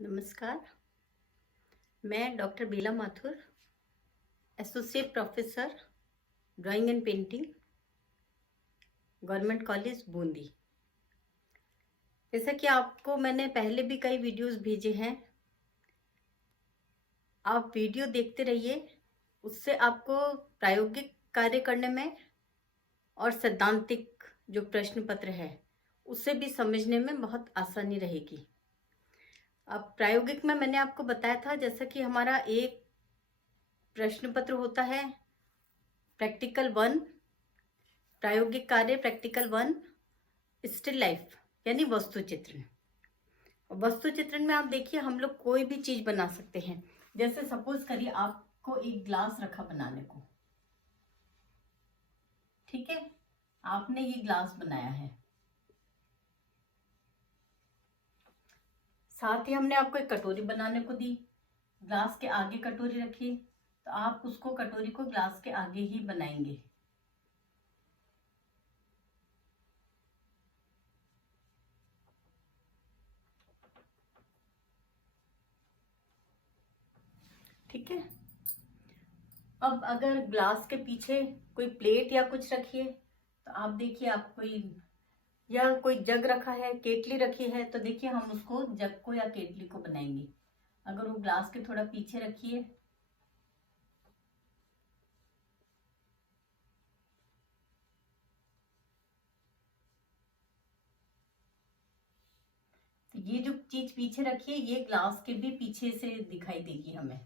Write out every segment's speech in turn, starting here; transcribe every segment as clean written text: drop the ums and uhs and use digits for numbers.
नमस्कार। मैं डॉक्टर बीला Mathur, associate professor drawing and painting, government college Bundi. जैसा कि आपको मैंने पहले भी कई वीडियोस भेजे हैं, आप वीडियो देखते रहिए। उससे आपको प्रायोगिक कार्य करने में और सैद्धांतिक जो प्रश्न पत्र है उससे भी समझने में बहुत आसानी रहेगी। अब प्रायोगिक में मैंने आपको बताया था, जैसा कि हमारा एक प्रश्न पत्र होता है प्रैक्टिकल 1, प्रायोगिक कार्य प्रैक्टिकल 1 स्टिल लाइफ यानी वस्तु चित्रण। वस्तु चित्रण में आप देखिए, हम लोग कोई भी चीज बना सकते हैं। जैसे सपोज करिए आपको एक ग्लास रखा बनाने को, ठीक है, आपने ये ग्लास बनाया है। साथ ही हमने आपको एक कटोरी बनाने को दी, ग्लास के आगे कटोरी रखी, तो आप उसको कटोरी को ग्लास के आगे ही बनाएंगे। ठीक है। अब अगर ग्लास के पीछे कोई प्लेट या कुछ रखिए, तो आप देखिए, आप कोई जग रखा है, केटली रखी है, तो देखिए हम उसको जग को या केटली को बनाएंगे। अगर वो ग्लास के थोड़ा पीछे रखिए, तो ये जो चीज पीछे रखी है ये ग्लास के भी पीछे से दिखाई देगी हमें।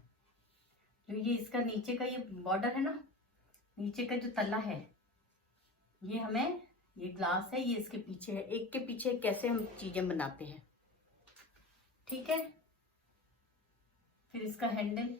जो ये इसका नीचे का ये बॉर्डर है ना, नीचे का जो तला है, ये हमें, ये ग्लास है, ये इसके पीछे है। एक के पीछे कैसे हम चीजें बनाते हैं, ठीक है। फिर इसका हैंडल,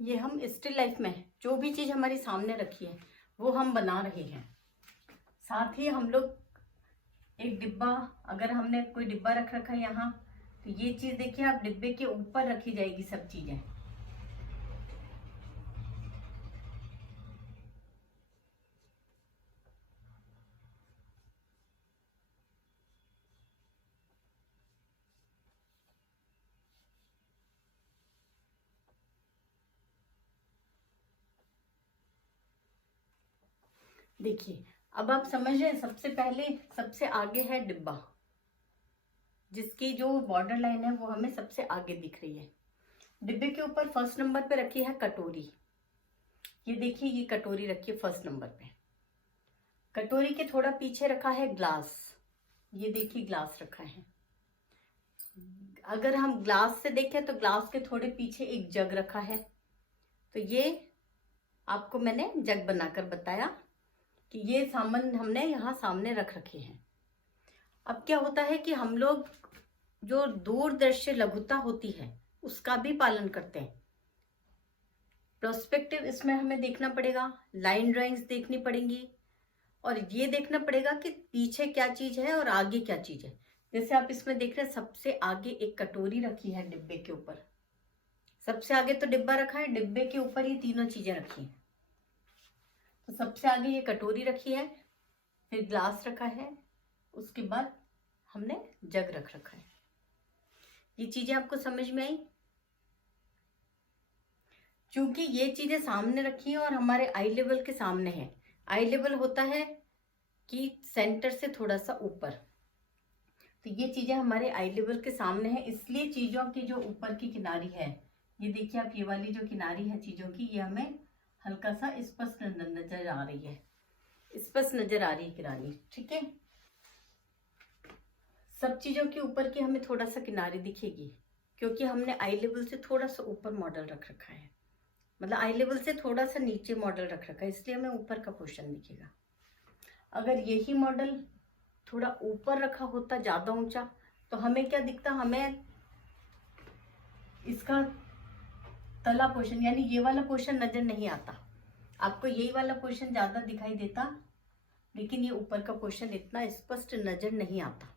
ये हम स्टिल लाइफ में जो भी चीज हमारी सामने रखी है वो हम बना रहे हैं। साथ ही हम लोग एक डिब्बा, अगर हमने कोई डिब्बा रख रखा है यहाँ, तो ये चीज देखिए, आप डिब्बे के ऊपर रखी जाएगी सब चीजें। देखिए, अब आप समझ रहे हैं, सबसे पहले सबसे आगे है डिब्बा, जिसकी जो बॉर्डर लाइन है वो हमें सबसे आगे दिख रही है। डिब्बे के ऊपर फर्स्ट नंबर पे रखी है कटोरी। ये देखिए, ये कटोरी रखी है फर्स्ट नंबर पे। कटोरी के थोड़ा पीछे रखा है ग्लास। ये देखिए, ग्लास रखा है। अगर हम ग्लास से देखें तो ग्लास के थोड़े पीछे एक जग रखा है। तो ये आपको मैंने जग बनाकर बताया कि ये सामान हमने यहाँ सामने रख रखे हैं। अब क्या होता है कि हम लोग जो दूरदर्शी लघुता होती है उसका भी पालन करते हैं। प्रोस्पेक्टिव इसमें हमें देखना पड़ेगा, लाइन ड्राइंग्स देखनी पड़ेंगी, और ये देखना पड़ेगा कि पीछे क्या चीज है और आगे क्या चीज है। जैसे आप इसमें देख रहे हैं, सबसे आगे एक कटोरी रखी है डिब्बे के ऊपर। सबसे आगे तो डिब्बा रखा है, डिब्बे के ऊपर ये तीनों चीजें रखी हैं। तो सबसे आगे ये कटोरी रखी है, फिर ग्लास रखा है, उसके बाद हमने जग रख रखा है। ये चीजें आपको समझ में आई? क्योंकि ये चीजें सामने रखी हैं और हमारे आई लेवल के सामने है। आई लेवल होता है कि सेंटर से थोड़ा सा ऊपर, तो ये चीजें हमारे आई लेवल के सामने है, इसलिए चीजों की जो ऊपर की किनारी है, ये देखिए आप, ये वाली जो किनारी है चीजों की, ये हमें हल्का सा स्पष्ट नजर आ रही है, स्पष्ट नजर आ रही है किनारी, ठीक है। सब चीजों के ऊपर की हमें थोड़ा सा किनारी दिखेगी, क्योंकि हमने आई लेवल से थोड़ा सा ऊपर मॉडल रख रखा है, मतलब आई लेवल से थोड़ा सा नीचे मॉडल रख रखा है, इसलिए हमें ऊपर का पोर्शन दिखेगा। अगर यही मॉडल थोड़ा ऊपर रखा होता, ज्यादा ऊंचा, तो हमें क्या दिखता, हमें इसका तला पोर्शन यानी ये वाला पोर्शन नजर नहीं आता। आपको यही वाला पोर्शन ज्यादा दिखाई देता, लेकिन ये ऊपर का पोर्शन इतना स्पष्ट नजर नहीं आता।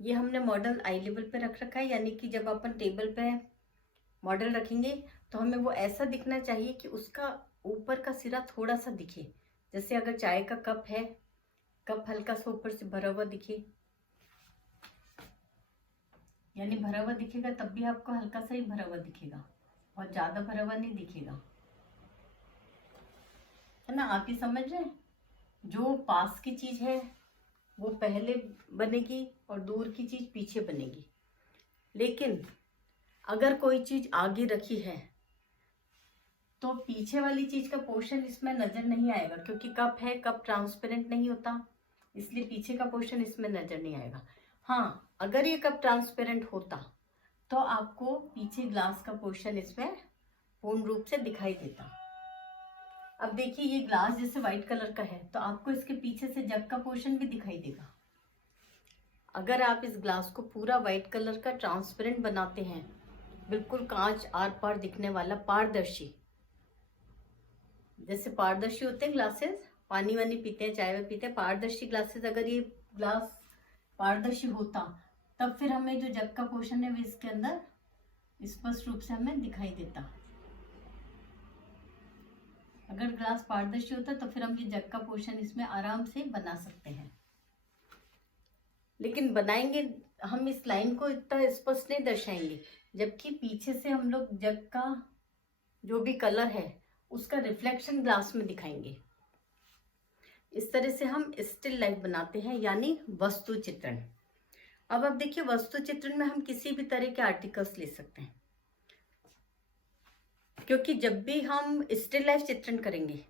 ये हमने मॉडल आई लेवल पे रख रखा है, यानी कि जब अपन टेबल पे मॉडल रखेंगे तो हमें वो ऐसा दिखना चाहिए कि उसका ऊपर का सिरा थोड़ा सा दिखे। जैसे अगर चाय का कप है, कप हल्का सा ऊपर से भरा हुआ दिखे, यानी भरा हुआ दिखेगा तब भी आपको हल्का सा ही भरा हुआ दिखेगा, और ज्यादा भरा हुआ नहीं दिखेगा, है ना। आप ही समझ रहे हैं, जो पास की चीज है वो पहले बनेगी और दूर की चीज पीछे बनेगी। लेकिन अगर कोई चीज आगे रखी है तो पीछे वाली चीज का पोर्शन इसमें नजर नहीं आएगा, क्योंकि कप है, कप ट्रांसपेरेंट नहीं होता, इसलिए पीछे का पोर्शन इसमें नजर नहीं आएगा। हाँ, अगर ये कप ट्रांसपेरेंट होता तो आपको पीछे ग्लास का पोर्शन इसमें पूर्ण रूप से दिखाई देता। अब देखिए, ये ग्लास जैसे व्हाइट कलर का है तो आपको इसके पीछे से जग का पोर्शन भी दिखाई देगा। अगर आप इस ग्लास को पूरा व्हाइट कलर का ट्रांसपेरेंट बनाते हैं, बिल्कुल कांच आर पार दिखने वाला, पारदर्शी, जैसे पारदर्शी होते हैं ग्लासेस, पानी वानी पीते हैं, चाय पीते हैं, पारदर्शी ग्लासेस, अगर ये ग्लास पारदर्शी होता तब फिर हमें जो जग का पोर्शन है वो इसके अंदर स्पष्ट रूप से हमें दिखाई देता। अगर ग्लास पारदर्शी होता तो फिर हम ये जग का पोर्शन इसमें आराम से बना सकते हैं। लेकिन बनाएंगे हम, इस लाइन को इतना स्पष्ट नहीं दर्शाएंगे, जबकि पीछे से हम लोग जग का जो भी कलर है उसका रिफ्लेक्शन ग्लास में दिखाएंगे। इस तरह से हम स्टिल लाइफ बनाते हैं, यानी वस्तु चित्रण। अब आप देखिए, वस्तु चित्रण में हम किसी भी तरह के आर्टिकल्स ले सकते हैं, क्योंकि जब भी हम स्टिल लाइफ चित्रण करेंगे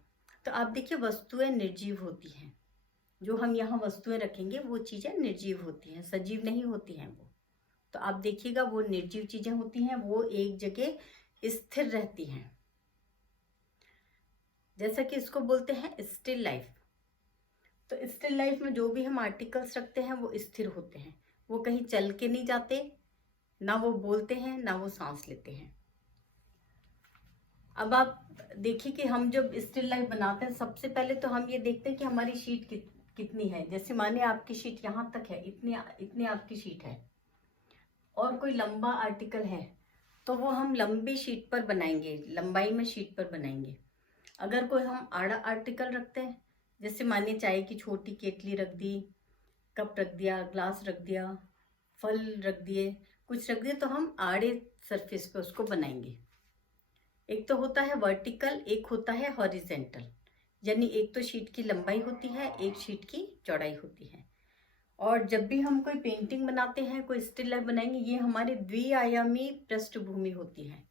तो आप देखिए वस्तुएं निर्जीव होती हैं। जो हम यहाँ वस्तुएं रखेंगे वो चीजें निर्जीव होती हैं, सजीव नहीं होती हैं वो। तो आप देखिएगा, वो निर्जीव चीजें होती हैं, वो एक जगह स्थिर रहती हैं, जैसा कि इसको बोलते हैं स्टिल लाइफ। तो स्टिल लाइफ में जो भी हम आर्टिकल्स रखते हैं वो स्थिर होते हैं, वो कहीं चल के नहीं जाते, ना वो बोलते हैं ना वो सांस लेते हैं। अब आप देखिए कि हम जब स्टिल लाइफ बनाते हैं, सबसे पहले तो हम ये देखते हैं कि हमारी शीट कितनी है। जैसे माने आपकी शीट यहाँ तक है, इतनी आपकी शीट है, और कोई लंबा आर्टिकल है तो वो हम लंबी शीट पर बनाएंगे, लंबाई में शीट पर बनाएंगे। अगर कोई हम आड़ा आर्टिकल रखते हैं, जैसे मानिए चाय की छोटी केतली रख दी, कप रख दिया, ग्लास रख दिया, फल रख दिए, कुछ रख दिए, तो हम आड़े सरफेस पे उसको बनाएंगे। एक तो होता है वर्टिकल, एक होता है हॉरिजेंटल, यानी एक तो शीट की लंबाई होती है, एक शीट की चौड़ाई होती है। और जब भी हम कोई पेंटिंग बनाते हैं, कोई स्टिल लाइफ बनाएंगे, ये हमारी द्विआयामी पृष्ठभूमि होती है।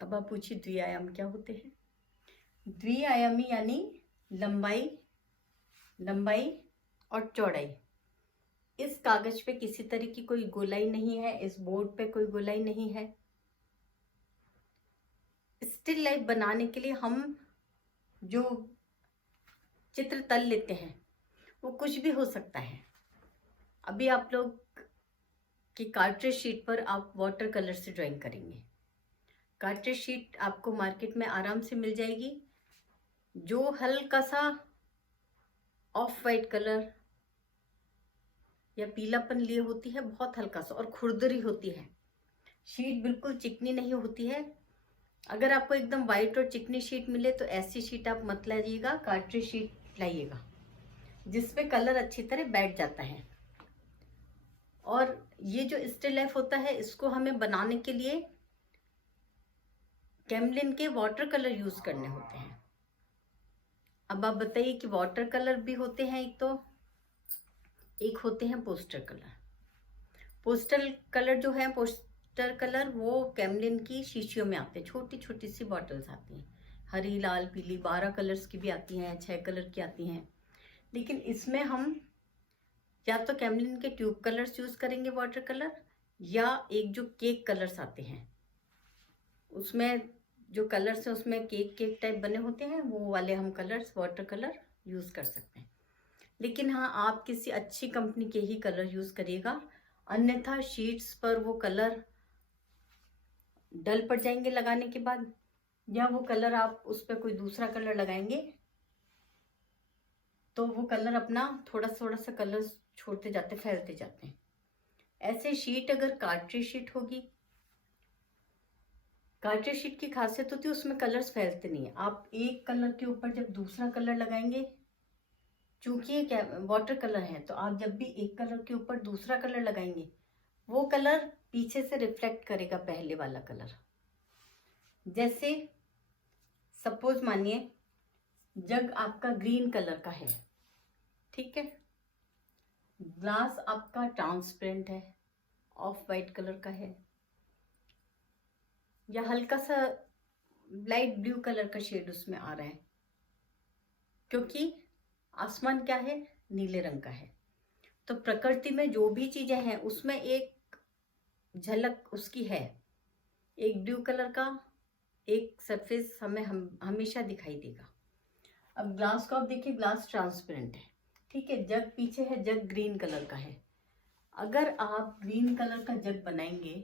अब आप पूछिए द्विआयाम क्या होते हैं। द्विआयामी यानी लंबाई और चौड़ाई। इस कागज पे किसी तरह की कोई गोलाई नहीं है, इस बोर्ड पे कोई गोलाई नहीं है। स्टिल लाइफ बनाने के लिए हम जो चित्र तल लेते हैं वो कुछ भी हो सकता है। अभी आप लोग की कार्ट्रेज शीट पर आप वाटर कलर से ड्राइंग करेंगे। कार्ट्रेज शीट आपको मार्केट में आराम से मिल जाएगी, जो हल्का सा ऑफ वाइट कलर या पीलापन लिए होती है, बहुत हल्का सा, और खुरदरी होती है। शीट बिल्कुल चिकनी नहीं होती है। अगर आपको एकदम वाइट और चिकनी शीट मिले तो ऐसी शीट आप मत लाइएगा, कार्ट्रेज शीट लाइएगा, जिसमें कलर अच्छी तरह बैठ जाता है। और ये जो स्टिल लाइफ होता है, इसको हमें बनाने के लिए कैमलिन के वाटर कलर यूज करने होते हैं। अब आप बताइए कि वाटर कलर भी होते हैं, एक होते हैं पोस्टर कलर। पोस्टर कलर जो है, पोस्टर कलर वो कैमलिन की शीशियों में आते हैं, छोटी छोटी सी बॉटल्स आती हैं, हरी, लाल, पीली, 12 कलर्स की भी आती हैं, 6 कलर की आती हैं। लेकिन इसमें हम या तो कैमलिन के ट्यूब कलर्स यूज करेंगे वाटर कलर, या एक जो केक कलर्स आते हैं, उसमें जो कलर्स हैं उसमें केक टाइप बने होते हैं, वो वाले हम कलर्स वाटर कलर यूज कर सकते हैं। लेकिन हाँ, आप किसी अच्छी कंपनी के ही कलर यूज करिएगा, अन्यथा शीट्स पर वो कलर डल पड़ जाएंगे लगाने के बाद, या वो कलर आप उस पर कोई दूसरा कलर लगाएंगे तो वो कलर अपना थोड़ा सा कलर छोड़ते जाते, फैलते जाते हैं। ऐसे शीट अगर कार्ट्रिज शीट होगी, कार्ट्रिज शीट की खासियत होती है उसमें कलर्स फैलते नहीं है। आप एक कलर के ऊपर जब दूसरा कलर लगाएंगे, चूंकि ये क्या वाटर कलर है, तो आप जब भी एक कलर के ऊपर दूसरा कलर लगाएंगे वो कलर पीछे से रिफ्लेक्ट करेगा पहले वाला कलर। जैसे सपोज मानिए जग आपका ग्रीन कलर का है, ठीक है, ग्लास आपका ट्रांसपेरेंट है, ऑफ वाइट कलर का है, या हल्का सा लाइट ब्लू कलर का शेड उसमें आ रहा है, क्योंकि आसमान क्या है, नीले रंग का है। तो प्रकृति में जो भी चीजें हैं उसमें एक झलक उसकी है। एक ब्लू कलर का एक सरफेस हमें हमेशा दिखाई देगा। अब ग्लास को आप देखिए, ग्लास ट्रांसपेरेंट है, ठीक है, जग पीछे है, जग ग्रीन कलर का है। अगर आप ग्रीन कलर का जग बनाएंगे,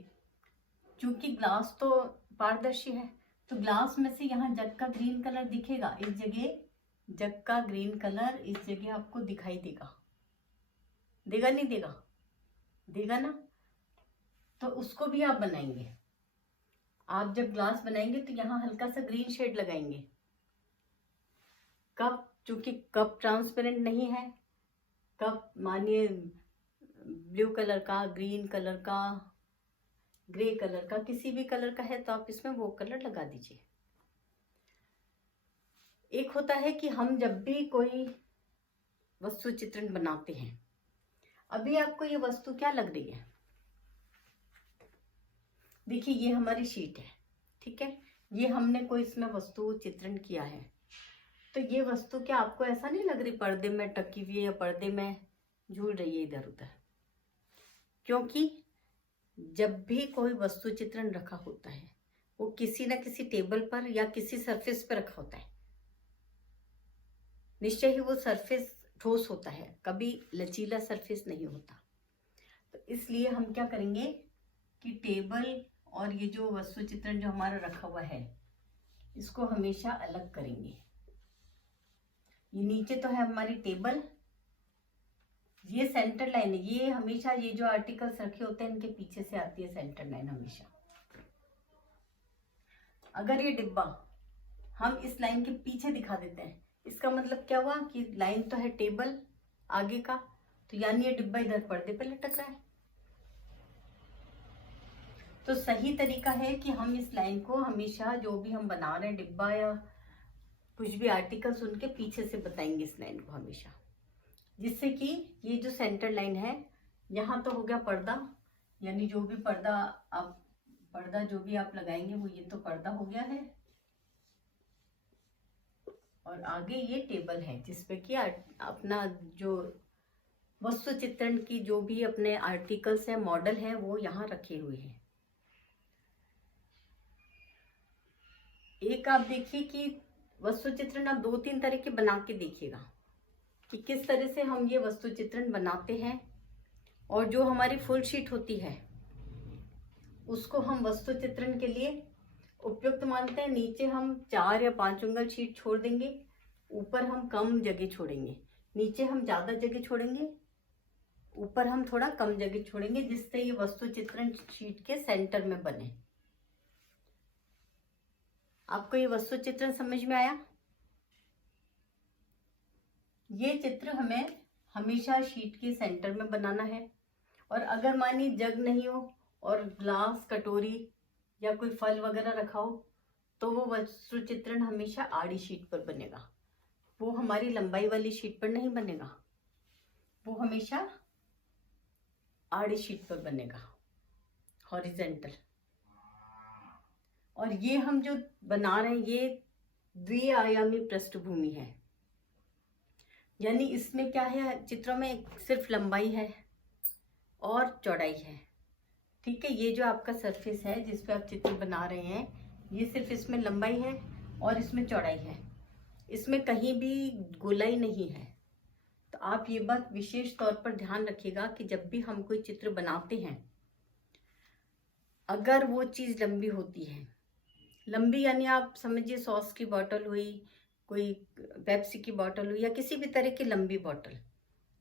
क्योंकि ग्लास तो पारदर्शी है, तो ग्लास में से यहाँ जग का ग्रीन कलर दिखेगा, इस जगह जग का ग्रीन कलर इस जगह आपको दिखाई देगा, देगा नहीं देगा, देगा ना। तो उसको भी आप बनाएंगे। आप जब ग्लास बनाएंगे तो यहाँ हल्का सा ग्रीन शेड लगाएंगे। कप, चूंकि कप ट्रांसपेरेंट नहीं है, कप मानिए ब्लू कलर का, ग्रीन कलर का, ग्रे कलर का, किसी भी कलर का है, तो आप इसमें वो कलर लगा दीजिए। एक होता है कि हम जब भी कोई वस्तु चित्रण बनाते हैं, अभी आपको ये वस्तु क्या लग रही है, देखिए ये हमारी शीट है, ठीक है, ये हमने कोई इसमें वस्तु चित्रण किया है। तो ये वस्तु क्या आपको ऐसा नहीं लग रही पर्दे में टकी हुई है या पर्दे में झूल रही है इधर उधर? क्योंकि जब भी कोई वस्तु चित्रण रखा होता है वो किसी ना किसी टेबल पर या किसी सरफेस पर रखा होता है। निश्चय ही वो सरफेस ठोस होता है, कभी लचीला सरफेस नहीं होता। तो इसलिए हम क्या करेंगे कि टेबल और ये जो वस्तु चित्रण जो हमारा रखा हुआ है इसको हमेशा अलग करेंगे। ये नीचे तो है हमारी टेबल, ये सेंटर लाइन है, ये हमेशा ये जो आर्टिकल्स रखे होते हैं इनके पीछे से आती है सेंटर लाइन हमेशा। अगर ये डिब्बा हम इस लाइन के पीछे दिखा देते हैं, इसका मतलब क्या हुआ कि लाइन तो है टेबल आगे का, तो यानी ये डिब्बा इधर पर्दे पे लटक रहा है। तो सही तरीका है कि हम इस लाइन को हमेशा जो भी हम बना रहे हैं डिब्बा या कुछ भी आर्टिकल्स उनके पीछे से बताएंगे इस लाइन को हमेशा, जिससे कि ये जो सेंटर लाइन है यहाँ तो हो गया पर्दा, यानी जो भी पर्दा जो भी आप लगाएंगे वो ये तो पर्दा हो गया है, और आगे ये टेबल है जिसपे कि अपना जो वस्तु चित्रण की जो भी अपने आर्टिकल्स हैं, मॉडल हैं, वो यहाँ रखे हुए हैं। एक आप देखिए कि वस्तु चित्रण आप 2-3 तरह के बना के देखिएगा कि किस तरह से हम ये वस्तु चित्रण बनाते हैं। और जो हमारी फुल शीट होती है उसको हम वस्तु चित्रण के लिए उपयुक्त मानते हैं। नीचे हम 4 या 5 उंगल शीट छोड़ देंगे, ऊपर हम कम जगह छोड़ेंगे। नीचे हम ज्यादा जगह छोड़ेंगे, ऊपर हम थोड़ा कम जगह छोड़ेंगे, जिससे ये वस्तु चित्रण शीट के सेंटर में बने। आपको ये वस्तु चित्रण समझ में आया? ये चित्र हमें हमेशा शीट के सेंटर में बनाना है। और अगर मानिए जग नहीं हो और ग्लास, कटोरी या कोई फल वगैरह रखा हो, तो वो वस्तु चित्रण हमेशा आड़ी शीट पर बनेगा, वो हमारी लंबाई वाली शीट पर नहीं बनेगा, वो हमेशा आड़ी शीट पर बनेगा, हॉरिजेंटल। और ये हम जो बना रहे हैं ये द्विआयामी पृष्ठभूमि है, यानी इसमें क्या है, चित्रों में सिर्फ लंबाई है और चौड़ाई है, ठीक है। ये जो आपका सरफेस है जिस पे आप चित्र बना रहे हैं, ये सिर्फ इसमें लंबाई है और इसमें चौड़ाई है, इसमें कहीं भी गोलाई नहीं है। तो आप ये बात विशेष तौर पर ध्यान रखिएगा कि जब भी हम कोई चित्र बनाते हैं, अगर वो चीज़ लंबी होती है, लंबी यानी आप समझिए सॉस की बॉटल हुई, कोई पेप्सी की बॉटल हुई, या किसी भी तरह की लंबी बॉटल,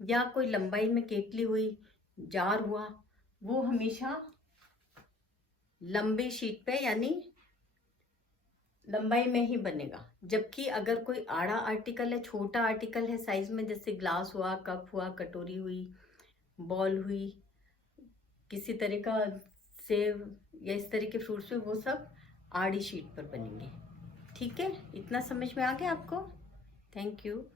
या कोई लंबाई में केतली हुई, जार हुआ, वो हमेशा लंबी शीट पे यानी लंबाई में ही बनेगा। जबकि अगर कोई आड़ा आर्टिकल है, छोटा आर्टिकल है साइज में, जैसे ग्लास हुआ, कप हुआ, कटोरी हुई, बॉल हुई, किसी तरह का सेब या इस तरह के फ्रूट्स हुए, वो सब आड़ी शीट पर बनेंगे। ठीक है, इतना समझ में आ गया आपको? Thank you.